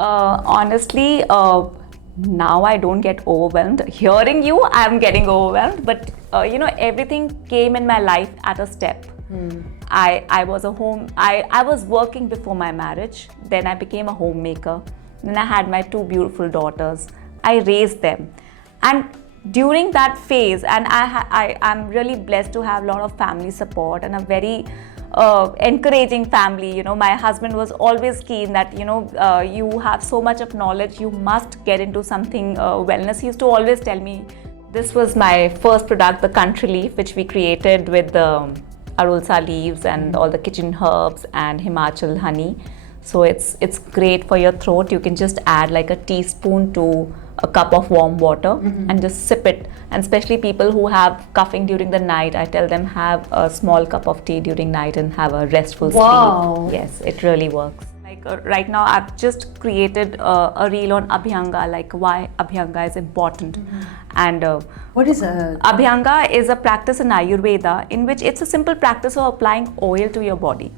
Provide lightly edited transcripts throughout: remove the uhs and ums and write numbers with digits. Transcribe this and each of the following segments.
Honestly, now I don't get overwhelmed. Hearing you, I'm getting overwhelmed. But everything came in my life at a step. I was I was working before my marriage. Then I became a homemaker. Then I had my two beautiful daughters. I raised them, and during that phase, and I'm really blessed to have a lot of family support and a very encouraging family. My husband was always keen that you have so much of knowledge, you must get into something wellness. He used to always tell me. This was my first product, the country leaf, which we created with the arulsa leaves and all the kitchen herbs and Himachal honey. So it's great for your throat. You can just add like a teaspoon to a cup of warm water and just sip it. And especially people who have coughing during the night, I tell them have a small cup of tea during night and have a restful sleep. Yes, it really works. Like right now, I've just created a reel on Abhyanga, like why Abhyanga is important. And what is a Abhyanga is a practice in Ayurveda in which it's a simple practice of applying oil to your body.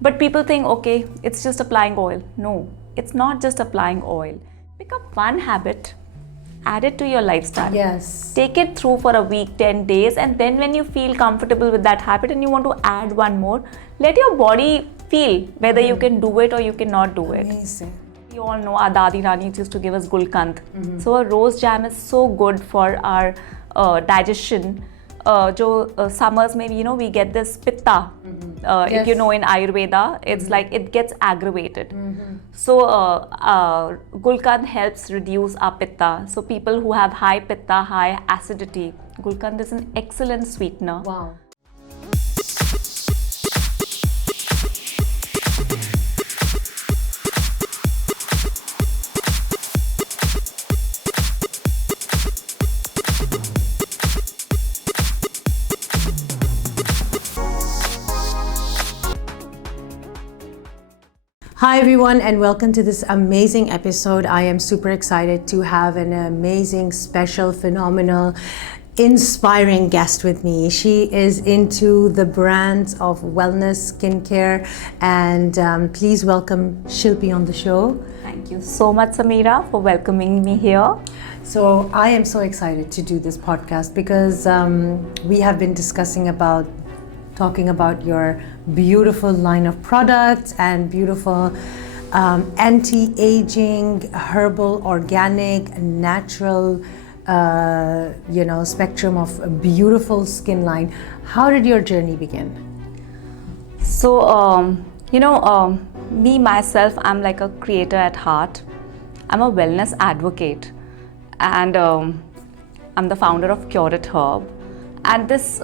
But people think, okay, it's just applying oil. No, it's not just applying oil. Pick up one habit, add it to your lifestyle. Yes. Take it through for a week, 10 days, and then when you feel comfortable with that habit and you want to add one more, let your body feel whether you can do it or you cannot do it. Amazing. We all know our Dadi Rani used to give us gulkand. So a rose jam is so good for our digestion. Summers maybe we get this pitta. If you know in Ayurveda, it's like it gets aggravated. So gulkand helps reduce our pitta. So people who have high pitta, high acidity, gulkand is an excellent sweetener. Wow. Hi everyone and welcome to this amazing episode. I am super excited to have an amazing, special, phenomenal, inspiring guest with me. She is into the brands of wellness, skincare, and please welcome Shilpi on the show. Thank you so much, Samira, for welcoming me here. So I am so excited to do this podcast because we have been talking about your beautiful line of products and beautiful anti-aging, herbal, organic, natural, spectrum of a beautiful skin line. How did your journey begin? So, me myself, I'm like a creator at heart. I'm a wellness advocate, and I'm the founder of Cure It Herb. And this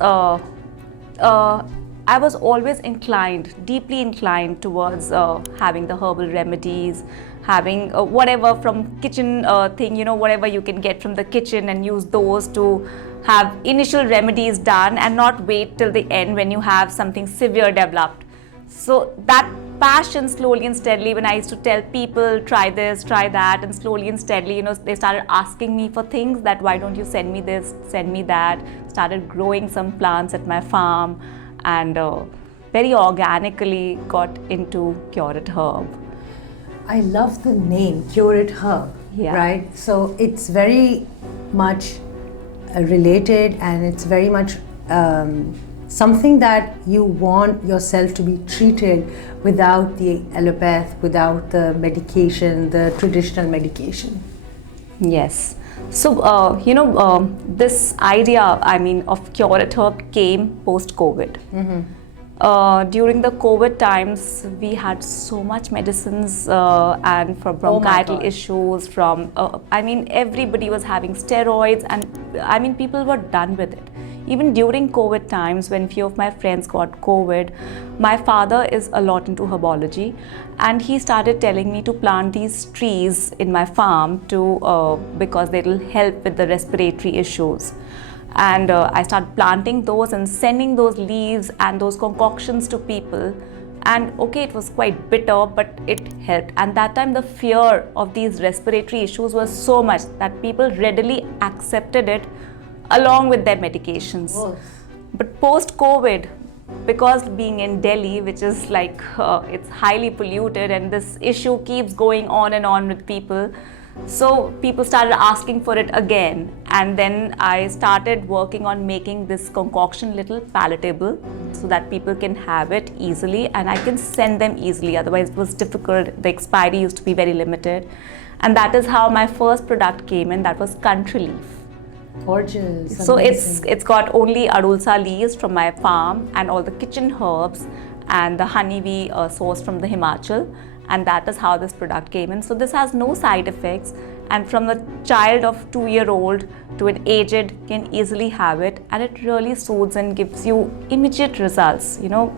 I was always deeply inclined towards having the herbal remedies, having whatever from kitchen whatever you can get from the kitchen and use those to have initial remedies done and not wait till the end when you have something severe developed. So that passion slowly and steadily, when I used to tell people, try this, try that, and slowly and steadily, they started asking me for things that why don't you send me this, send me that, started growing some plants at my farm and very organically got into Cure It Herb. I love the name, Cure It Herb, right? So it's very much related and it's very much something that you want yourself to be treated without the allopathy, without the medication, the traditional medication. Yes. So, this idea, of Cure It Herb came post-COVID. During the COVID times, we had so much medicines and for bronchial issues, everybody was having steroids and people were done with it. Even during COVID times, when few of my friends got COVID, my father is a lot into herbology and he started telling me to plant these trees in my farm because they will help with the respiratory issues. And I started planting those and sending those leaves and those concoctions to people. And okay, it was quite bitter, but it helped. And that time the fear of these respiratory issues was so much that people readily accepted it along with their medications. But post-COVID, because being in Delhi, which is like it's highly polluted, and this issue keeps going on and on with people, so people started asking for it again, and then I started working on making this concoction little palatable so that people can have it easily and I can send them easily. Otherwise it was difficult, the expiry used to be very limited, and that is how my first product came in. That was country leaf. Gorgeous. So amazing. it's got only arulsa leaves from my farm and all the kitchen herbs and the honey we sourced from the Himachal, and that is how this product came in. So this has no side effects, and from a child of 2-year-old to an aged can easily have it, and it really soothes and gives you immediate results, you know.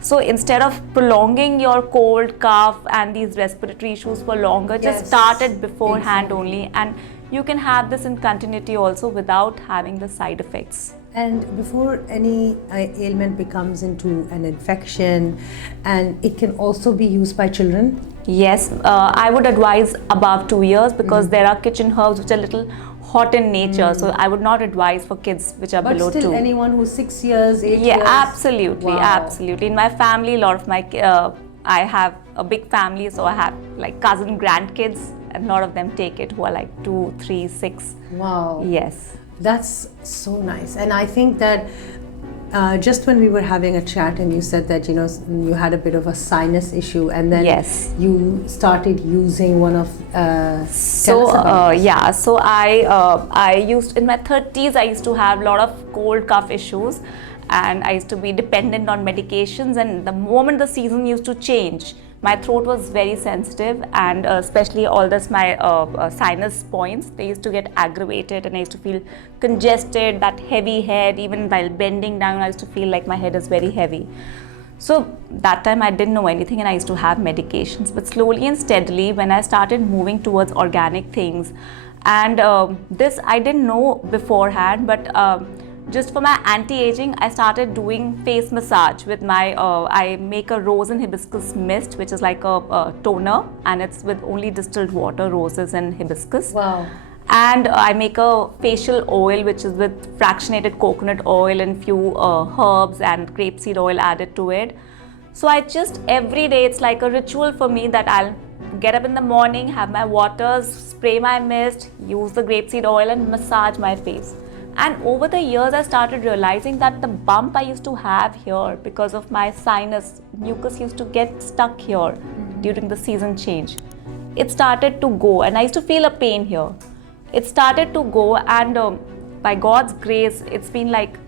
So instead of prolonging your cold, cough and these respiratory issues for longer, just start it beforehand only, and you can have this in continuity also without having the side effects. And before any ailment becomes into an infection, and it can also be used by children? Yes, I would advise above 2 years, because there are kitchen herbs which are little hot in nature, so I would not advise for kids which are below 2. But still anyone who's 6 years, 8 years? Yeah, absolutely, Wow. absolutely. In my family, a lot of my, I have a big family, so I have like cousin grandkids, and a lot of them take it who are like 2, 3, 6. Wow. Yes. That's so nice. And I think that just when we were having a chat and you said that, you know, you had a bit of a sinus issue, and then you started using one of so I used, in my 30s, I used to have a lot of cold cough issues, and I used to be dependent on medications, and the moment the season used to change, my throat was very sensitive, and especially all this, my sinus points, they used to get aggravated, and I used to feel congested, that heavy head. Even while bending down, I used to feel like my head is very heavy. So that time I didn't know anything, and I used to have medications. But slowly and steadily, when I started moving towards organic things, and this I didn't know beforehand, but just for my anti-aging, I started doing face massage with my, I make a rose and hibiscus mist, which is like a toner, and it's with only distilled water, roses and hibiscus. Wow. And I make a facial oil, which is with fractionated coconut oil and few herbs and grapeseed oil added to it. So I just, every day, it's like a ritual for me that I'll get up in the morning, have my waters, spray my mist, use the grapeseed oil and massage my face. And over the years, I started realizing that the bump I used to have here because of my sinus, mucus used to get stuck here during the season change. It started to go, and I used to feel a pain here. It started to go, and by God's grace, it's been like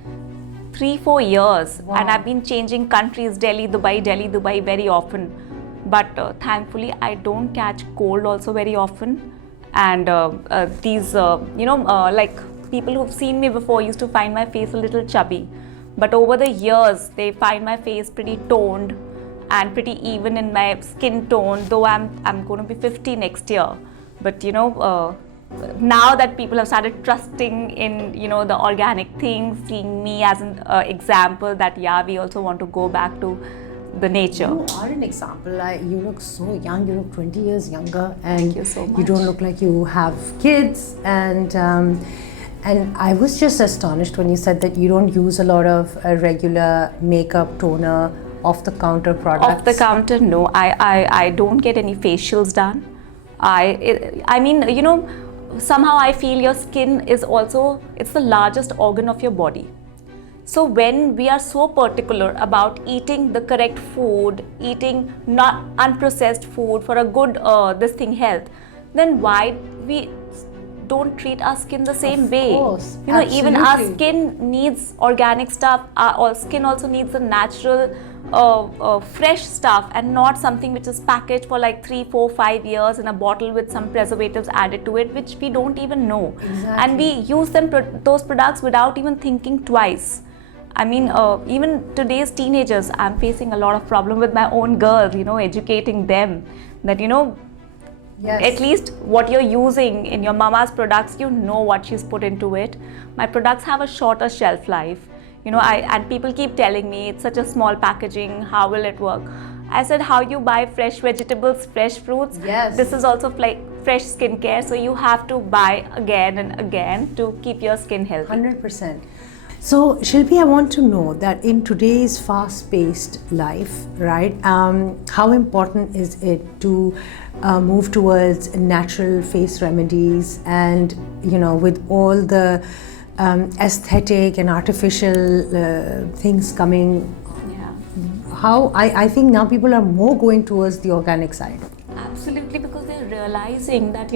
3-4 years, and I've been changing countries, Delhi, Dubai very often. But thankfully, I don't catch cold also very often. And these, like, people who've seen me before used to find my face a little chubby, but over the years they find my face pretty toned and pretty even in my skin tone, though I'm going to be 50 next year. But now that people have started trusting in the organic things, seeing me as an example that we also want to go back to the nature. You are an example. You look so young. You look 20 years younger, and thank you so much. You don't look like you have kids, and I was just astonished when you said that you don't use a lot of regular makeup, toner, off-the-counter products. Off the counter, no. I don't get any facials done. I mean, somehow I feel your skin is also, it's the largest organ of your body. So when we are so particular about eating the correct food, eating not unprocessed food for a good health, then why we don't treat our skin the same way? Of course, even our skin needs organic stuff. Our skin also needs the natural, fresh stuff, and not something which is packaged for like 3, 4, 5 years in a bottle with some preservatives added to it, which we don't even know. Exactly. And we use those products without even thinking twice. I mean, even today's teenagers, I'm facing a lot of problem with my own girls, educating them that, yes, at least what you're using in your mama's products, what she's put into it. My products have a shorter shelf life. And people keep telling me it's such a small packaging, how will it work? I said, how you buy fresh vegetables, fresh fruits, yes, this is also like fresh skincare. So you have to buy again and again to keep your skin healthy. 100%. So, Shilpi, I want to know that in today's fast-paced life, right, how important is it to move towards natural face remedies and, with all the aesthetic and artificial things coming? How I think now people are more going towards the organic side. Absolutely, because they're realizing that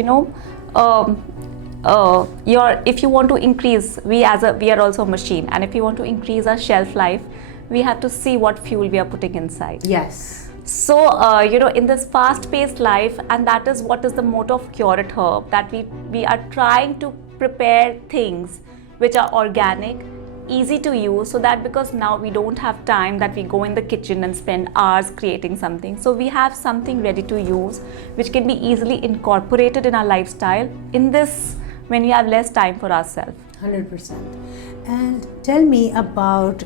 if you want to increase, we are also a machine, and if you want to increase our shelf life, we have to see what fuel we are putting inside. Yes. So in this fast-paced life, and that is what is the motto of Cure It Herb, that we are trying to prepare things which are organic, easy to use, so that because now we don't have time that we go in the kitchen and spend hours creating something, so we have something ready to use which can be easily incorporated in our lifestyle in this when we have less time for ourselves. 100%. And tell me about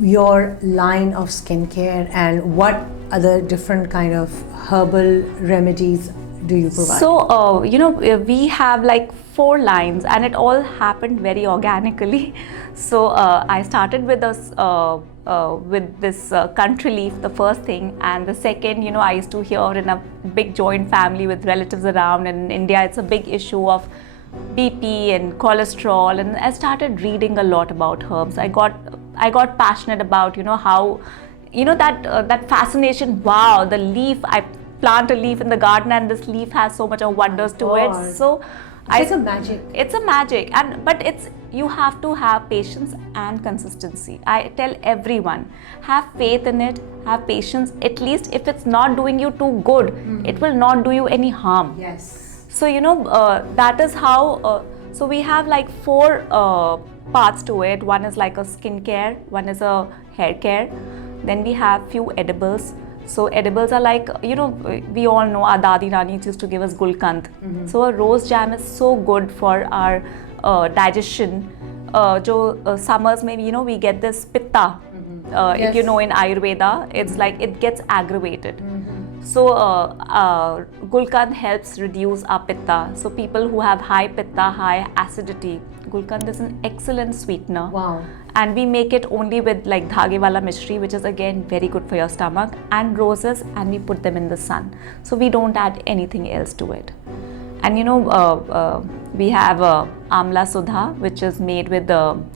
your line of skincare and what other different kind of herbal remedies do you provide? So we have like 4 lines, and it all happened very organically. So I started with this country leaf, the first thing, and the second, I used to hear in a big joint family with relatives around, and in India it's a big issue of BP and cholesterol, and I started reading a lot about herbs. I got passionate about how that fascination. Wow, the leaf, I plant a leaf in the garden and this leaf has so much of wonders to it. So it's a magic. It's a magic, but you have to have patience and consistency. I tell everyone, have faith in it, have patience. At least if it's not doing you too good, it will not do you any harm. Yes. So that is how. So we have like 4 parts to it. One is like a skincare, one is a hair care. Then we have few edibles. So edibles are like, we all know our Dadi Rani used to give us gulkand. So a rose jam is so good for our digestion. Summers maybe, we get this pitta. Yes. If you know in Ayurveda, it's like it gets aggravated. So gulkand helps reduce our pitta. So people who have high pitta, high acidity, gulkand is an excellent sweetener. Wow. And we make it only with like dhage wala mishri, which is again very good for your stomach, and roses, and we put them in the sun. So we don't add anything else to it. And we have amla sudha, which is made with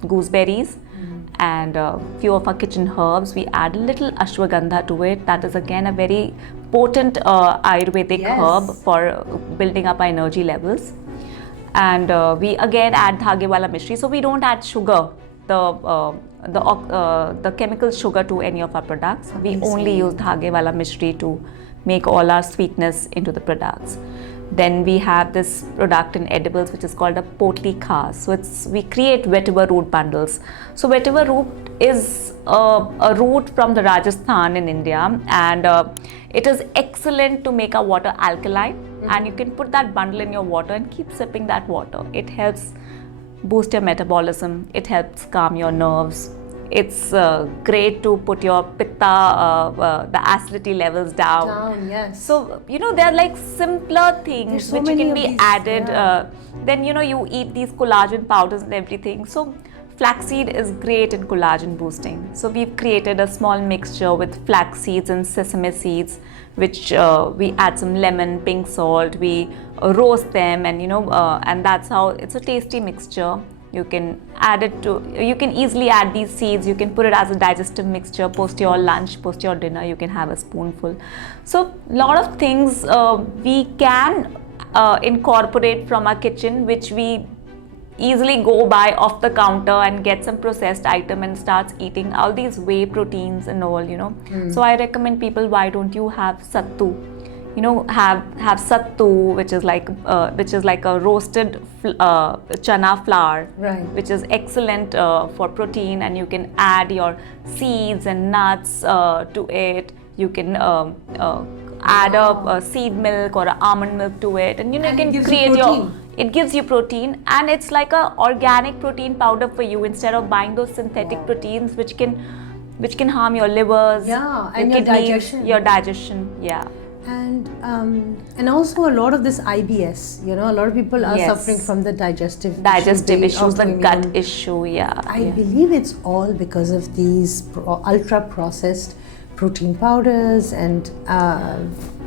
gooseberries, and few of our kitchen herbs. We add a little ashwagandha to it. That is again a very potent Ayurvedic herb for building up our energy levels. And we again add dhage wala mishri. So we don't add sugar, the chemical sugar, to any of our products. We only use dhage wala mishri to make all our sweetness into the products. Then we have this product in edibles which is called a potli khas. So we create vetiver root bundles. So vetiver root is a root from the Rajasthan in India, and it is excellent to make our water alkaline. And you can put that bundle in your water and keep sipping that water. It helps boost your metabolism. It helps calm your nerves. It's great to put your pitta, the acidity levels down. Yes. So, there are like simpler things which can be added. Then, you eat these collagen powders and everything. So, flaxseed is great in collagen boosting. So, we've created a small mixture with flax seeds and sesame seeds, which we add some lemon, pink salt, we roast them, and and that's how it's a tasty mixture. You can add it to, you can easily add these seeds, you can put it as a digestive mixture, post your lunch, post your dinner, you can have a spoonful. So a lot of things we can incorporate from our kitchen, which we easily go buy off the counter and get some processed item and starts eating all these whey proteins and all, So I recommend people, why don't you have sattu? Have sattu, which is like a roasted chana flour, right, which is excellent for protein, and you can add your seeds and nuts to it. You can add a seed milk or a almond milk to it, and you can create it gives you protein, and it's like a organic protein powder for you, instead of buying those synthetic proteins which can harm your livers, and your kidneys, your digestion. Yeah. And also a lot of this IBS, a lot of people are suffering from the digestive issues, the gut issue. I believe it's all because of these ultra processed protein powders and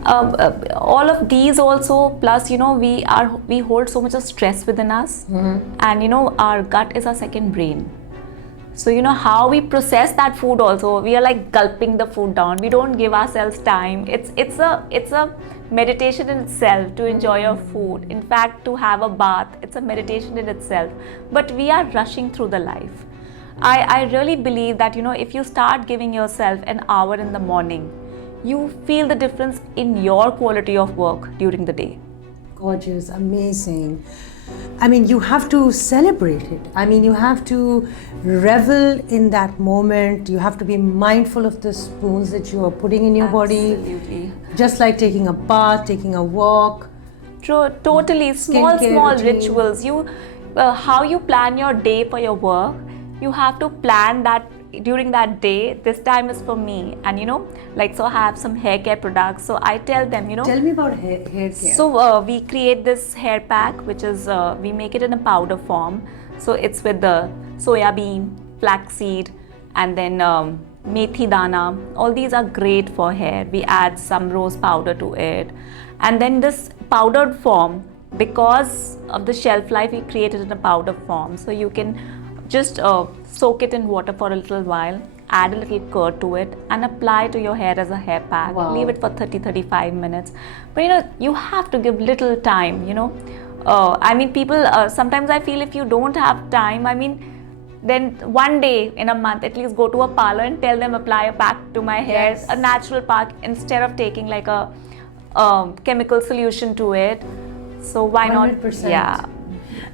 all of these also, plus we hold so much of stress within us, and our gut is our second brain. So how we process that food also, we are like gulping the food down. We don't give ourselves time. It's a meditation in itself to enjoy your food. In fact, to have a bath, it's a meditation in itself. But we are rushing through the life. I really believe that if you start giving yourself an hour in the morning, you feel the difference in your quality of work during the day. Gorgeous, amazing. I mean, you have to celebrate it. I mean, you have to revel in that moment. You have to be mindful of the spoons that you are putting in your body. Absolutely. Just like taking a bath, taking a walk. Totally. Small routine. Rituals. How you plan your day for your work, you have to plan that during that day, this time is for me. And so I have some hair care products, so I tell them, Tell me about hair care. So we create this hair pack, which is we make it in a powder form. So it's with the soya bean, flaxseed, and then methi dana. All these are great for hair. We add some rose powder to it, and then this powdered form, because of the shelf life, we create it in a powder form. So you can just soak it in water for a little while, add a little curd to it, and apply to your hair as a hair pack. Wow. Leave it for 30-35 minutes. But you have to give little time. I mean, people sometimes I feel if you don't have time, I mean, then one day in a month at least go to a parlor and tell them apply a pack to my hair, a natural pack, instead of taking like a chemical solution to it. So why 100%. not? Yeah.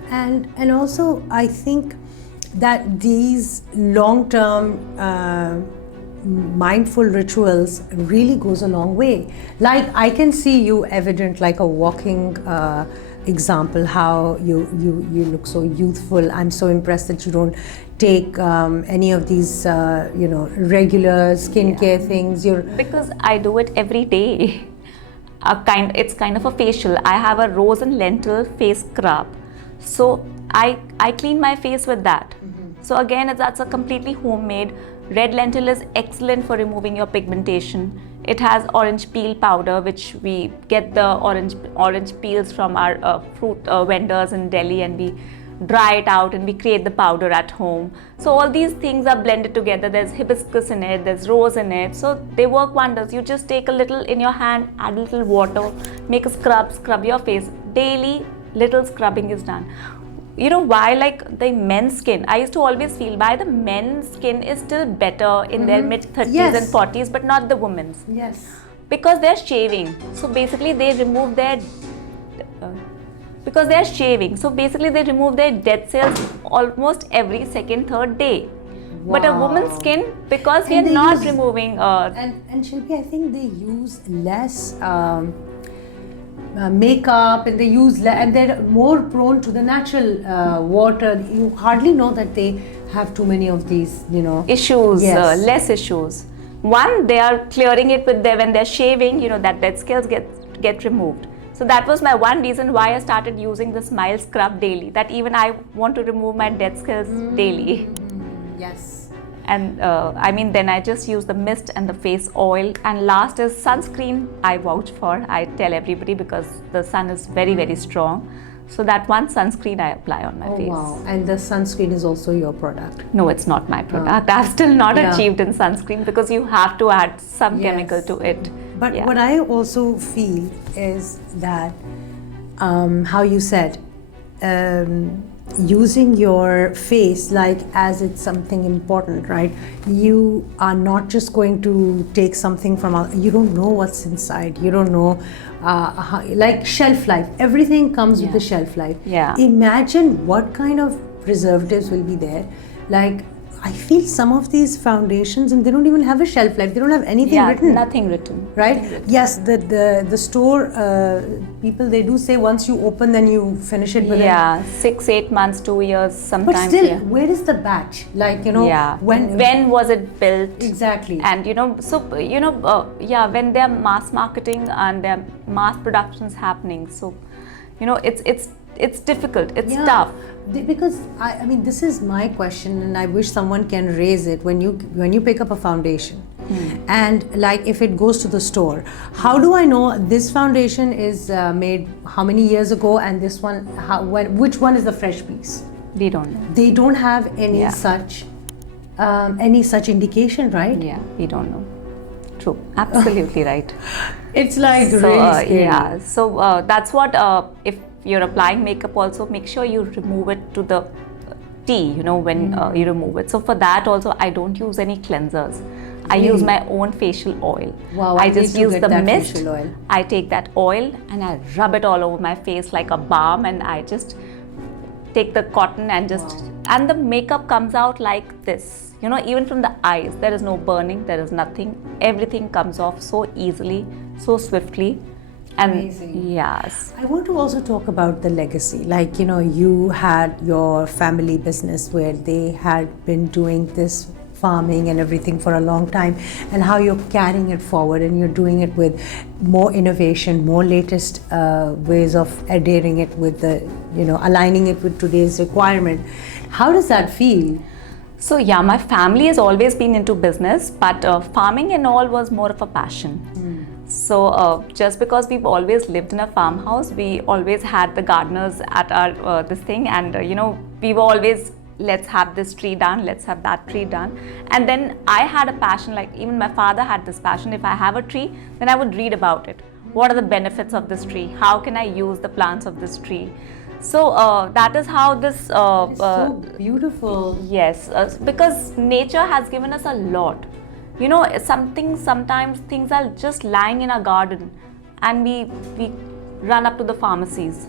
And also I think that these long-term mindful rituals really goes a long way. Like I can see you evident like a walking example, how you look so youthful. I'm so impressed that you don't take any of these regular skincare things. Because I do it every day. It's kind of a facial. I have a rose and lentil face scrub, so I clean my face with that. So again, that's a completely homemade. Red lentil is excellent for removing your pigmentation. It has orange peel powder, which we get the orange peels from our fruit vendors in Delhi, and we dry it out and we create the powder at home. So all these things are blended together. There's hibiscus in it, there's rose in it, so they work wonders. You just take a little in your hand, add a little water, make a scrub your face. Daily little scrubbing is done. Why, like the men's skin, I used to always feel why the men's skin is still better in their mid-30s and 40s, but not the women's. Yes. Because they're shaving. So basically they remove their dead cells almost every second, third day. Wow. But a woman's skin, because we are not removing... And Shilpi, I think they use less makeup, and they use and they're more prone to the natural water. You hardly know that they have too many of these, issues. Yes. Less issues. One, they are clearing it when they're shaving. That dead cells get removed. So that was my one reason why I started using the Smile Scrub daily. That even I want to remove my dead cells daily. Yes. And then I just use the mist and the face oil. And last is sunscreen. I vouch for. I tell everybody because the sun is very, very strong. So that one sunscreen I apply on my face. Wow. And the sunscreen is also your product? No, it's not my product. I've still not achieved in sunscreen because you have to add some chemical to it. But what I also feel is that, how you said, using your face like as it's something important, right? You are not just going to take something from you don't know what's inside. You don't know, like shelf life. Everything comes with the shelf life. Yeah. Imagine what kind of preservatives will be there. Like I feel some of these foundations, and they don't even have a shelf life. They don't have anything written. Nothing written. Right? Nothing written. Yes, the store people, they do say once you open, then you finish it. But 6-8 months, 2 years, sometimes. But still, where is the batch? Like, when was it built? Exactly. And when they're mass marketing and there mass productions happening, so it's difficult. It's tough. Because I mean, this is my question, and I wish someone can raise it. When you pick up a foundation, and like if it goes to the store, how do I know this foundation is made how many years ago, and this one, which one is the fresh piece? We don't know. They don't have any such indication, right? Yeah, we don't know. True, absolutely right. It's like really scary. So that's what if you're applying makeup, also make sure you remove it to the T, when you remove it. So for that also, I don't use any cleansers. I use my own facial oil. Wow, I just use the mist. Facial oil. I take that oil and I rub it all over my face like a balm, and I just take the cotton and and the makeup comes out like this. Even from the eyes, there is no burning, there is nothing. Everything comes off so easily, so swiftly. Amazing. Yes. I want to also talk about the legacy. Like, you had your family business where they had been doing this farming and everything for a long time, and how you're carrying it forward and you're doing it with more innovation, more latest ways of adhering it with the, aligning it with today's requirement. How does that feel? So my family has always been into business, but farming and all was more of a passion. So just because we've always lived in a farmhouse, we always had the gardeners at our this thing, and we were always, let's have this tree done, let's have that tree done. And then I had a passion, like even my father had this passion. If I have a tree, then I would read about it. What are the benefits of this tree? How can I use the plants of this tree? So that is how this it's so beautiful. Yes, because nature has given us a lot. Sometimes things are just lying in our garden, and we run up to the pharmacies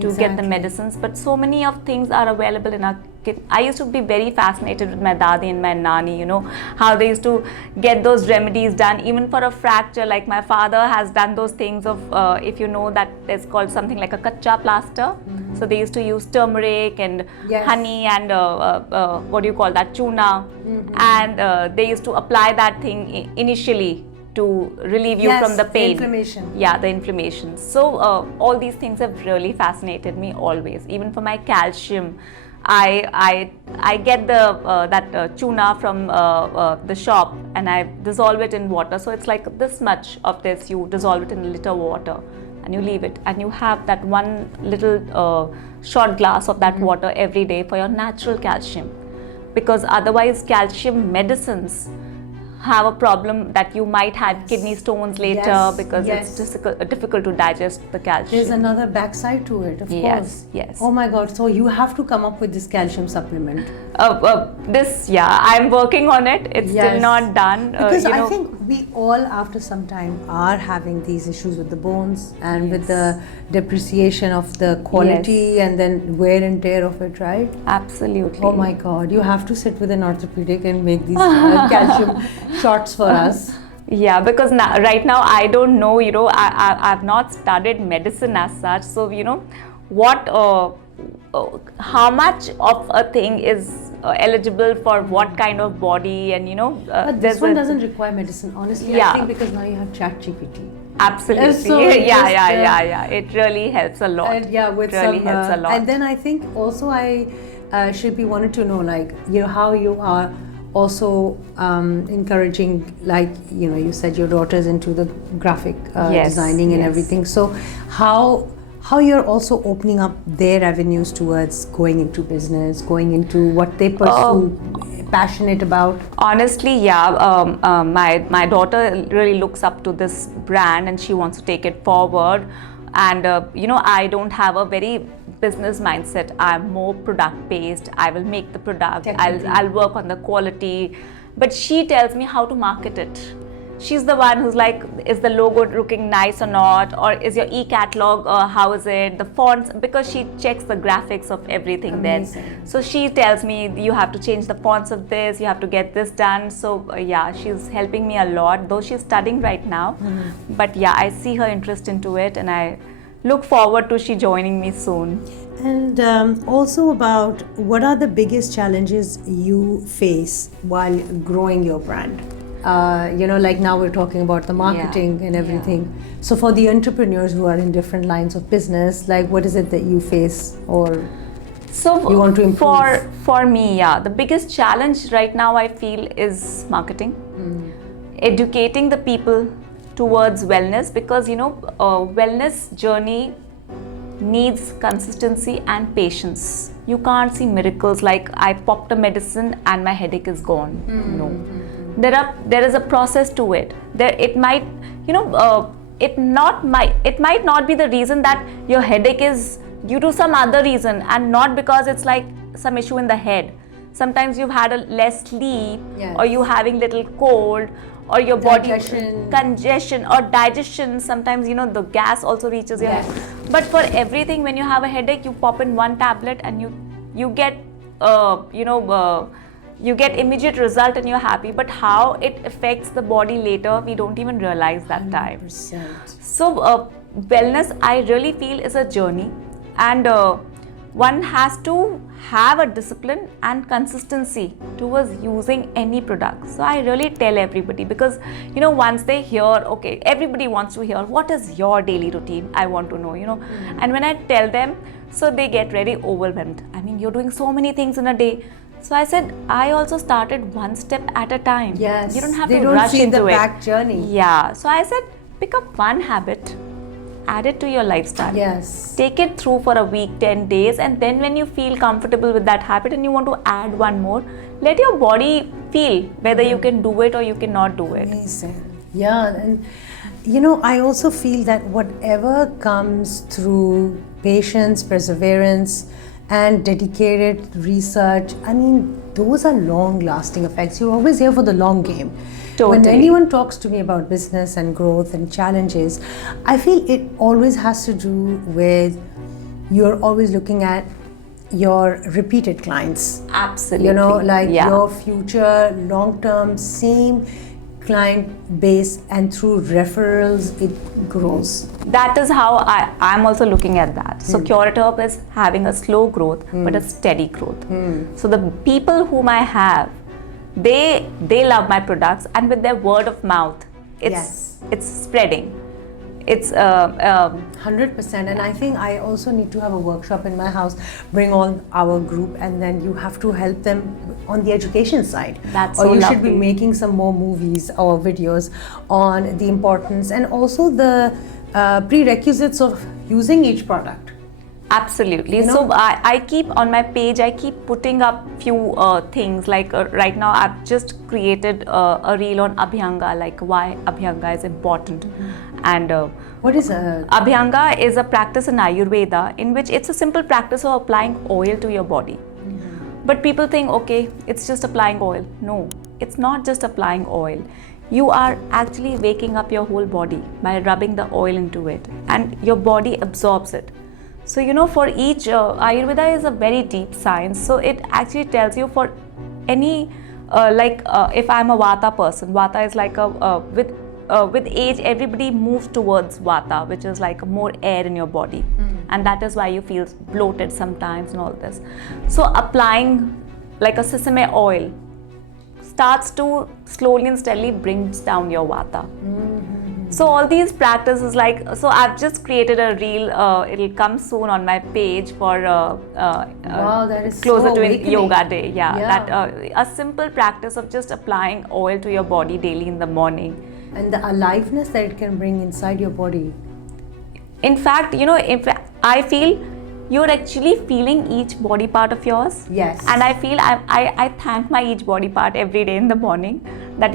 to get the medicines, but so many of things are available in our kitchen. I used to be very fascinated with my dadi and my nani, how they used to get those remedies done, even for a fracture. Like my father has done those things of, if you know, that is called something like a kacha plaster. So they used to use turmeric and honey and what do you call that, tuna, and they used to apply that thing initially to relieve you from the pain. Inflammation. Yeah, the inflammation. So all these things have really fascinated me always. Even for my calcium, I get that tuna from the shop, and I dissolve it in water. So it's like this much of this. You dissolve it in a liter water, and you leave it, and you have that one little short glass of that water every day for your natural calcium. Because otherwise, calcium medicines have a problem that you might have kidney stones later, because it's difficult to digest the calcium. There's another backside to it, of course. Yes. Oh my God! So you have to come up with this calcium supplement. I'm working on it. It's still not done. Because I think we all, after some time, are having these issues with the bones and with the depreciation of the quality and then wear and tear of it, right? Absolutely. Oh my God! You have to sit with an orthopedic and make these calcium shots for us. Yeah, because right now I don't know, I've not studied medicine as such. So, what, how much of a thing is eligible for what kind of body, and But this one doesn't require medicine, honestly. I think because now you have ChatGPT. Absolutely. So yeah. It really helps a lot. With really helps a lot. And then I think also Shilpi wanted to know, like, how you are also encouraging, like, you said your daughter's into the graphic designing and everything. So how you're also opening up their avenues towards going into business, going into what they pursue, passionate about? Honestly, my daughter really looks up to this brand, and she wants to take it forward. And I don't have a very business mindset. I'm more product based. I will make the product. I'll work on the quality. But she tells me how to market it. she's the one who's like, is the logo looking nice or not, or is your e-catalog, how is it, the fonts, because she checks the graphics of everything. Amazing. Then so she tells me, you have to change the fonts of this, you have to get this done. So yeah, she's helping me a lot, though she's studying right now. But yeah, I see her interest into it, and I look forward to she joining me soon. And also about what are the biggest challenges you face while growing your brand? Like now we're talking about the marketing and everything. So for the entrepreneurs who are in different lines of business, like what is it that you face or you want to improve? For me, the biggest challenge right now I feel is marketing. Educating the people towards wellness, because wellness journey needs consistency and patience. You can't see miracles like I popped a medicine and my headache is gone. No, there is a process to it. It might it might not be the reason that your headache is due to some other reason, and not because it's like some issue in the head. Sometimes you've had a less sleep, or you having little cold, or your body congestion or digestion. Sometimes the gas also reaches your head. But for everything, when you have a headache, you pop in one tablet and you get you get immediate result and you're happy. But how it affects the body later, we don't even realize that time. 100%. So wellness, I really feel, is a journey, and one has to have a discipline and consistency towards using any product. So I really tell everybody, because once they hear, okay, everybody wants to hear, what is your daily routine? I want to know, And when I tell them, so they get very overwhelmed. I mean, you're doing so many things in a day. So I said, I also started one step at a time. Yes. You don't have to rush into it. They don't see the back journey. Yeah. So I said, pick up one habit, add it to your lifestyle. Yes. Take it through for a week, 10 days, and then when you feel comfortable with that habit and you want to add one more, let your body feel whether you can do it or you cannot do it. Amazing. Yeah, and I also feel that whatever comes through patience, perseverance, and dedicated research, I mean, those are long-lasting effects. You're always here for the long game. Totally. When anyone talks to me about business and growth and challenges, I feel it always has to do with you're always looking at your repeated clients. Absolutely. Your future, long-term, same client base, and through referrals, it grows. That is how I'm also looking at that. So Curate Herb is having a slow growth, but a steady growth. So the people whom I have, they love my products, and with their word of mouth, it's spreading. It's 100%. And I think I also need to have a workshop in my house, bring all our group, and then you have to help them on the education side. That's or so you lovely. Should be making some more movies or videos on the importance and also the prerequisites of using each product. Absolutely. So I keep on my page, I keep putting up few things, like right now I've just created a reel on Abhyanga, like why Abhyanga is important. And what is Abhyanga is a practice in Ayurveda in which it's a simple practice of applying oil to your body. But people think, okay, it's just applying oil. No, it's not just applying oil. You are actually waking up your whole body by rubbing the oil into it, and your body absorbs it. So for each, Ayurveda is a very deep science. So it actually tells you for any, if I'm a Vata person, Vata is like with age, everybody moves towards Vata, which is like more air in your body. And that is why you feel bloated sometimes and all this. So applying like a sesame oil starts to slowly and steadily brings down your Vata. So all these practices, so I've just created a reel. It'll come soon on my page for wow, that is closer so to awakening. Yoga Day. That a simple practice of just applying oil to your body daily in the morning, and the aliveness that it can bring inside your body. In fact, I feel you're actually feeling each body part of yours. Yes. And I feel I thank my each body part every day in the morning, that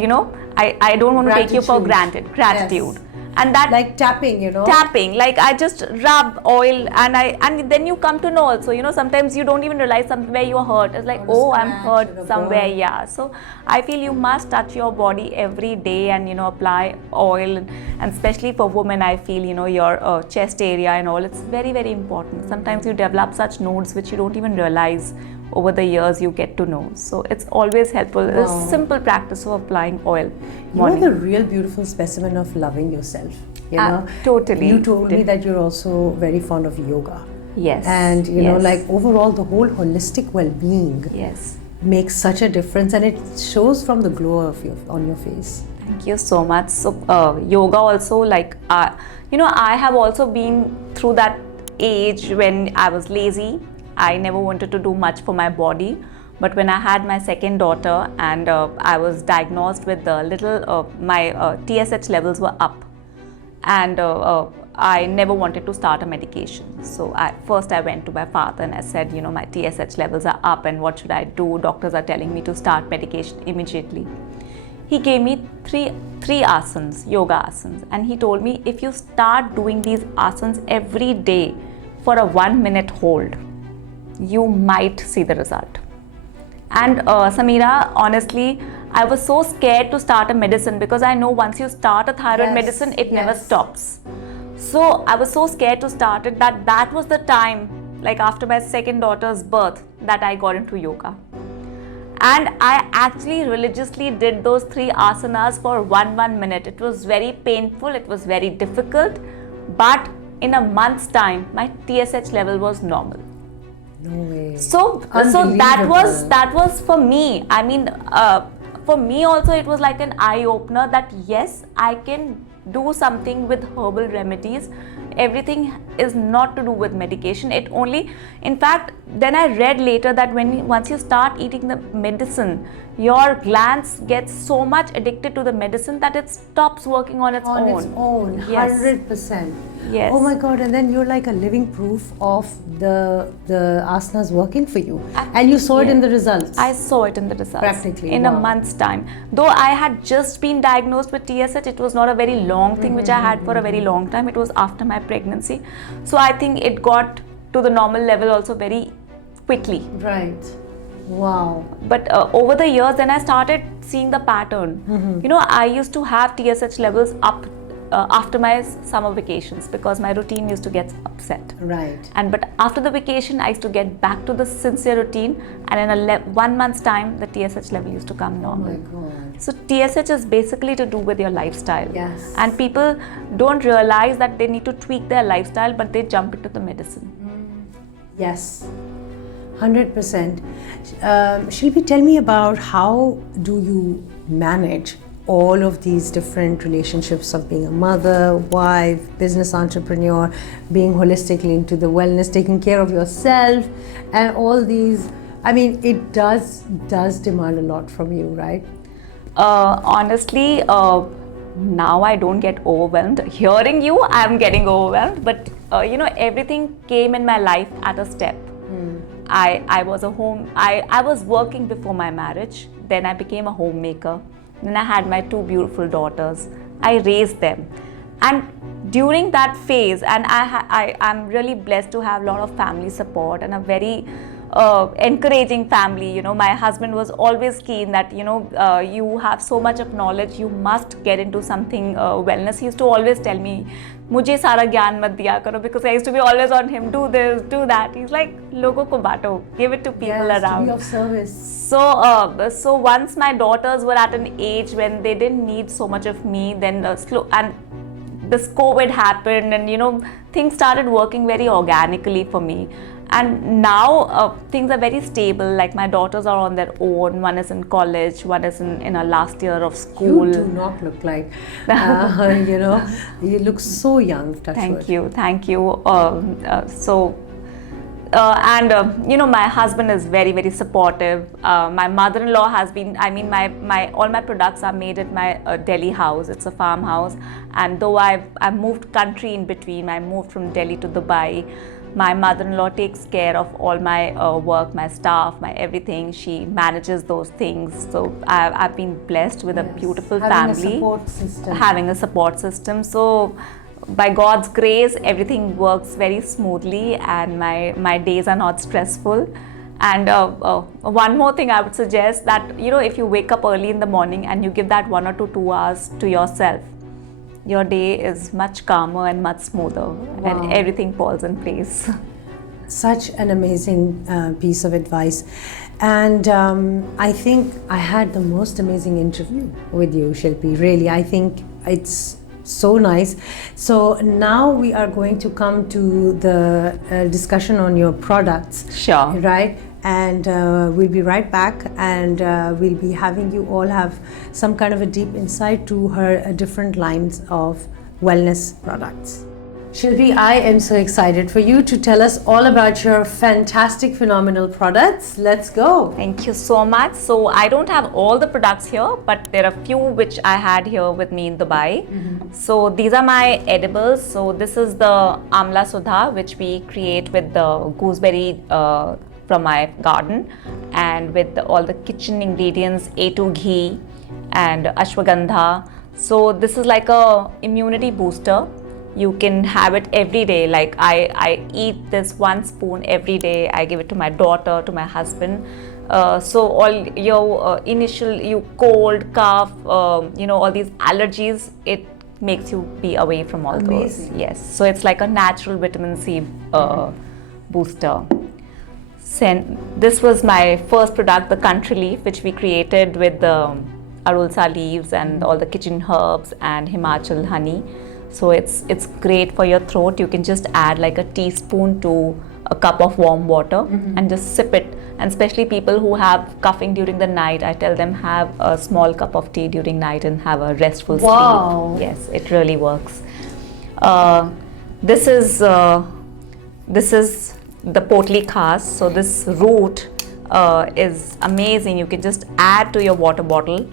I don't want to take you for granted. Gratitude. Yes. And that like tapping, you know, tapping, like I just rub oil, and then you come to know also, you know, sometimes you don't even realize somewhere you're hurt. It's like, oh, I'm hurt somewhere. Yeah, so I feel you must touch your body every day and, you know, apply oil, and especially for women, I feel, you know, your chest area and all, it's very, very important. Sometimes you develop such nodes which you don't even realize. Over the years you get to know, so it's always helpful. Wow. A simple practice of applying oil. You are the real beautiful specimen of loving yourself, you know. Totally. You told me that you're also very fond of yoga. Yes. And you know, like overall the whole holistic well-being, yes, makes such a difference, and it shows from the glow of on your face. Thank you so much. So yoga also, like you know, I have also been through that age when I was lazy. I never wanted to do much for my body, but when I had my second daughter and I was diagnosed with my TSH levels were up, and I never wanted to start a medication. So first I went to my father and I said, you know, my TSH levels are up and what should I do? Doctors are telling me to start medication immediately. He gave me three asanas, yoga asanas, and he told me, if you start doing these asanas every day for a 1 minute hold, you might see the result. And Samira, honestly, I was so scared to start a medicine because I know once you start a thyroid medicine, it never stops. So I was so scared to start it that was the time, like after my second daughter's birth, that I got into yoga. And I actually religiously did those 3 asanas for 1 minute. It was very painful, it was very difficult, but in a month's time, my TSH level was normal. No way. So that was for me. I mean, for me also it was like an eye opener that yes, I can do something with herbal remedies. Everything is not to do with medication. It only, in fact, then I read later that once you start eating the medicine, your glands get so much addicted to the medicine that it stops working on its own. On its own, yes. 100%. Yes. Oh my God! And then you're like a living proof of the asanas working for you, and you saw it in the results. I saw it in the results. Practically in a month's time. Though I had just been diagnosed with TSH, it was not a very long thing which I had for a very long time. It was after my pregnancy, so I think it got to the normal level also very quickly. Right. Wow. But over the years, then I started seeing the pattern. You know, I used to have TSH levels up after my summer vacations because my routine used to get upset. Right. But after the vacation, I used to get back to the sincere routine, and in 1 month's time, the TSH level used to come normal. Oh my God. So TSH is basically to do with your lifestyle. Yes. And people don't realize that they need to tweak their lifestyle, but they jump into the medicine. Yes. 100%. Shilpi, tell me about how do you manage all of these different relationships of being a mother, wife, business entrepreneur, being holistically into the wellness, taking care of yourself, and all these. I mean, it does demand a lot from you, right? Honestly, now I don't get overwhelmed. Hearing you, I'm getting overwhelmed. But you know, everything came in my life at a step. I was working before my marriage. Then I became a homemaker. Then I had my 2 beautiful daughters. I raised them. And during that phase, and I'm really blessed to have a lot of family support and a very encouraging family. You know, my husband was always keen that, you know, you have so much of knowledge, you must get into something wellness. He used to always tell me, "Mujhe sara gyan mat diya karo," because I used to be always on him, do this, do that. He's like, "Logo ko baato, give it to people around." To be of service. So once my daughters were at an age when they didn't need so much of me, then this COVID happened, and you know, things started working very organically for me. And now things are very stable. Like my daughters are on their own. One is in college, one is in her last year of school. You do not look like, you know, you look so young. Thank you. So my husband is very, very supportive. My mother-in-law has been, my all my products are made at my Delhi house. It's a farmhouse, and though I've moved country in between, I moved from Delhi to Dubai. My mother-in-law takes care of all my work, my staff, my everything. She manages those things. So I've been blessed with a beautiful family. Having a support system. So by God's grace, everything works very smoothly, and my days are not stressful. And one more thing I would suggest, that if you wake up early in the morning and you give that 1 or 2 hours to yourself, your day is much calmer and much smoother. Wow. And everything falls in place. Such an amazing piece of advice. And I think I had the most amazing interview with you, Shilpi. Really, I think it's so nice. So now we are going to come to the discussion on your products. Sure. Right? And we'll be right back, and we'll be having you all have some kind of a deep insight to her different lines of wellness products. Shilpi, I am so excited for you to tell us all about your fantastic, phenomenal products. Let's go. Thank you so much. So I don't have all the products here, but there are a few which I had here with me in Dubai. Mm-hmm. So these are my edibles. So this is the Amla Sudha, which we create with the gooseberry from my garden, and with all the kitchen ingredients, A2 ghee and ashwagandha. So this is like a immunity booster. You can have it every day. Like I eat this 1 spoon every day. I give it to my daughter, to my husband. So all your you cold, cough, all these allergies, it makes you be away from all those. Yes. So it's like a natural vitamin C booster. This was my first product, the country leaf, which we created with the arulsa leaves and all the kitchen herbs and Himachal honey. So it's great for your throat. You can just add like a teaspoon to a cup of warm water and just sip it. And especially people who have coughing during the night, I tell them have a small cup of tea during night and have a restful sleep. Yes, it really works. This is the potli khas. So this root is amazing. You can just add to your water bottle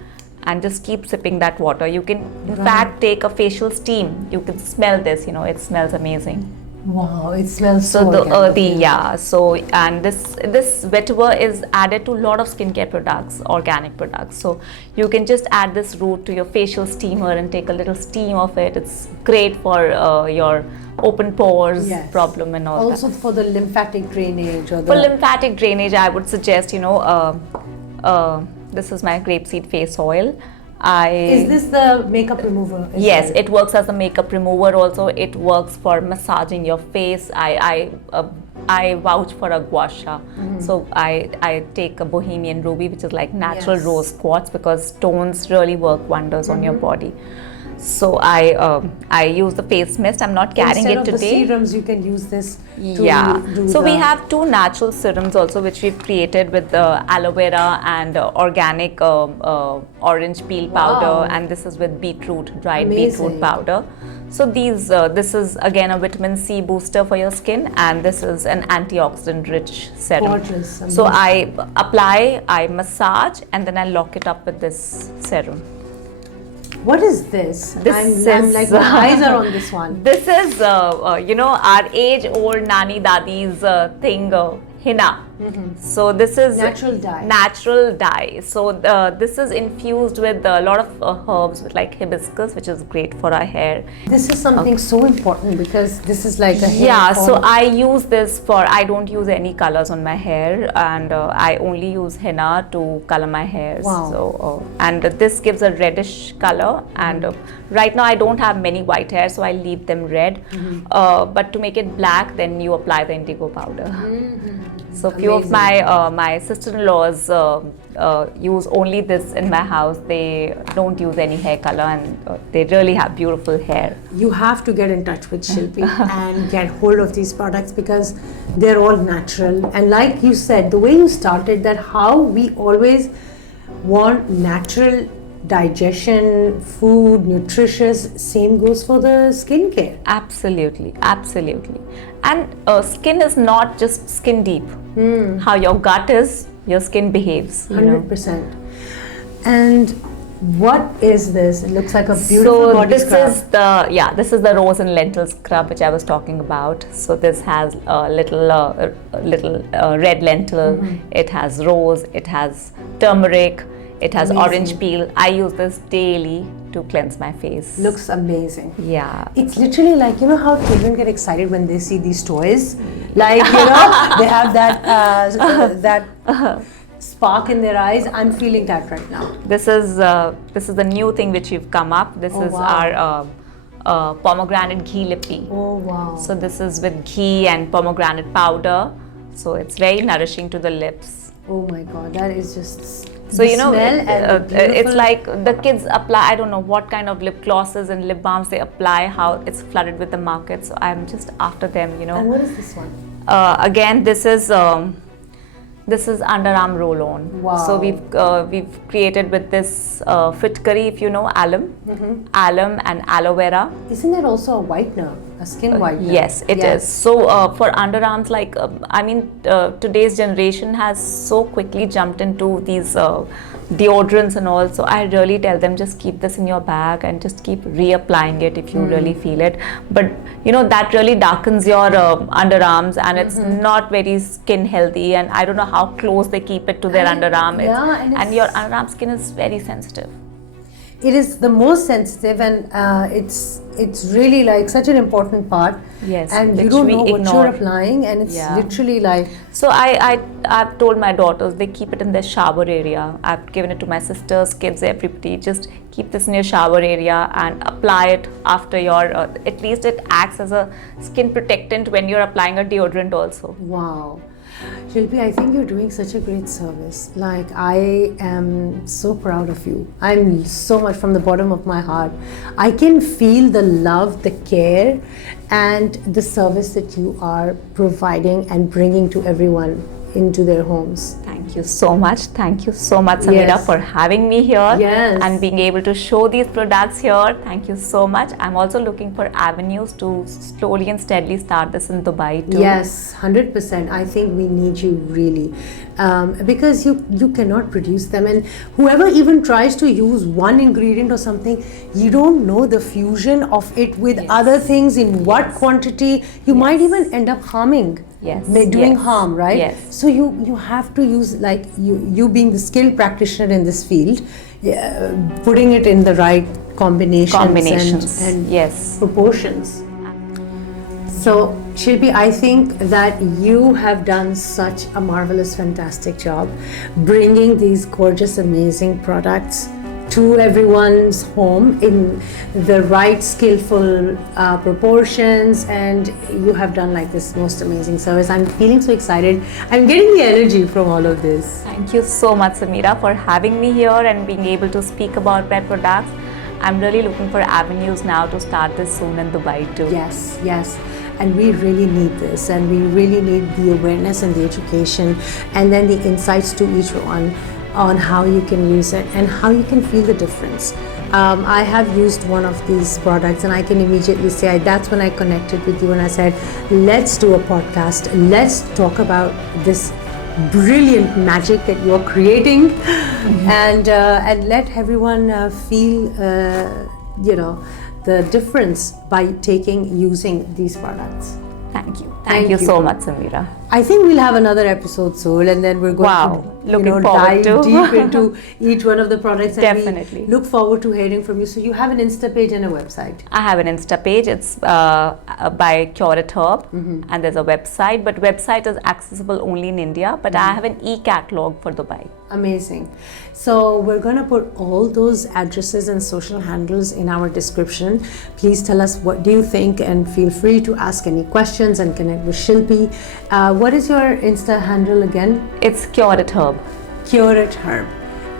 and just keep sipping that water. You can in fact take a facial steam. You can smell this, it smells amazing. Wow, it smells so the earthy, yeah. So, and this vetiver is added to a lot of skincare products, organic products. So you can just add this root to your facial steamer and take a little steam of it. It's great for your open pores problem and all also that. For the lymphatic drainage. For lymphatic drainage, I would suggest, this is my grapeseed face oil. Is this the makeup remover? Yes, it works as a makeup remover. Also, it works for massaging your face. I vouch for a gua sha. So I take a Bohemian Ruby, which is like natural rose quartz, because stones really work wonders on your body. So I use the face mist. I'm not carrying it today. Instead of the serums, you can use this to do so we have 2 natural serums also, which we've created with aloe vera and organic orange peel powder, and this is with dried beetroot powder. So this is again a vitamin C booster for your skin, and this is an antioxidant rich serum. Gorgeous. So I apply, I massage, and then I lock it up with this serum. What is this? I'm like, my eyes are on this one. This is, our age-old Nani Dadi's thing, henna. So this is natural dye. Natural dye. So this is infused with a lot of herbs, like hibiscus, which is great for our hair. This is something so important, because this is like a hair so I use this I don't use any colors on my hair, and I only use henna to color my hair. Wow. So and this gives a reddish color, and right now I don't have many white hair, so I leave them red. But to make it black, then you apply the indigo powder. So few of my sister-in-laws use only this in my house. They don't use any hair color, and they really have beautiful hair. You have to get in touch with Shilpi and get hold of these products, because they're all natural. And like you said, the way you started, that how we always want natural digestion, food, nutritious. Same goes for the skincare. Absolutely, absolutely. And skin is not just skin deep. How your gut is, your skin behaves. 100%. And what is this? It looks like a beautiful body scrub. This is the rose and lentil scrub which I was talking about. So this has a little red lentil. It has rose. It has turmeric. It has orange peel. I use this daily to cleanse my face. Looks amazing. Yeah. It's literally like, you know how children get excited when they see these toys? Like, you know, they have that spark in their eyes. I'm feeling that right now. This is the new thing which we've come up. This is our pomegranate ghee lippy. Oh wow. So this is with ghee and pomegranate powder. So it's very nourishing to the lips. Oh my god, that is just so it's like the kids apply, I don't know what kind of lip glosses and lip balms they apply, how it's flooded with the market. So I'm just after them, And what is this one? Again, this is underarm roll-on. Wow. So we've created with this fit curry, if you know, alum, alum and aloe vera. Isn't that also a whitener, a skin whitener? Yes, it is. So for underarms, like today's generation has so quickly jumped into these deodorants and all. So I really tell them, just keep this in your bag and just keep reapplying it if you really feel it. But that really darkens your underarms, and it's not very skin healthy. And I don't know how close they keep it to their underarm. And your underarm skin is very sensitive. It is the most sensitive, and it's really like such an important part. Yes, and you don't know what you're applying, and it's literally like. So I've told my daughters, they keep it in their shower area. I've given it to my sisters, kids, everybody. Just keep this in your shower area and apply it after your. At least it acts as a skin protectant when you're applying a deodorant also. Wow. Shilpi, I think you're doing such a great service. Like, I am so proud of you. I'm so much from the bottom of my heart. I can feel the love, the care, and the service that you are providing and bringing to everyone into their homes. Thank you so much. Thank you so much, Samira, for having me here and being able to show these products here. Thank you so much. I'm also looking for avenues to slowly and steadily start this in Dubai too. Yes, 100%. I think we need you really, because you cannot produce them, and whoever even tries to use one ingredient or something, you don't know the fusion of it with other things in what quantity. You might even end up harming. Doing harm, right? Yes. So you have to use, like, you being the skilled practitioner in this field, putting it in the right combinations and proportions. So Shilpi, I think that you have done such a marvelous, fantastic job bringing these gorgeous, amazing products to everyone's home in the right skillful proportions, and you have done like this most amazing service. I'm feeling so excited. I'm getting the energy from all of this. Thank you so much, Samira, for having me here and being able to speak about my products. I'm really looking for avenues now to start this soon in Dubai too. Yes. And we really need this, and we really need the awareness and the education, and then the insights to each one on how you can use it and how you can feel the difference. I have used one of these products, and I can immediately say that's when I connected with you and I said, let's do a podcast, let's talk about this brilliant magic that you're creating, and let everyone feel the difference by using these products. Thank you. Thank you so much, Samira. I think we'll have another episode soon, and then we're going to dive deep into each one of the products. And Definitely. We look forward to hearing from you. So you have an Insta page and a website. I have an Insta page. It's by Curate Herb, and there's a website. But website is accessible only in India. But I have an e-catalog for Dubai. Amazing. So we're going to put all those addresses and social handles in our description. Please tell us what do you think, and feel free to ask any questions and connect with Shilpi. What is your Insta handle again? It's Curate Herb. Curate Herb.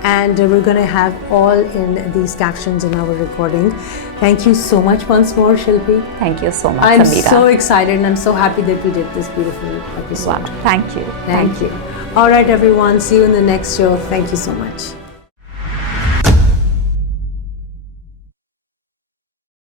And we're going to have all in these captions in our recording. Thank you so much once more, Shilpi. Thank you so much, I'm Samira. so excited, and I'm so happy that we did this beautiful episode. Wow. Thank you. Thank you. All right, everyone. See you in the next show. Thank you so much.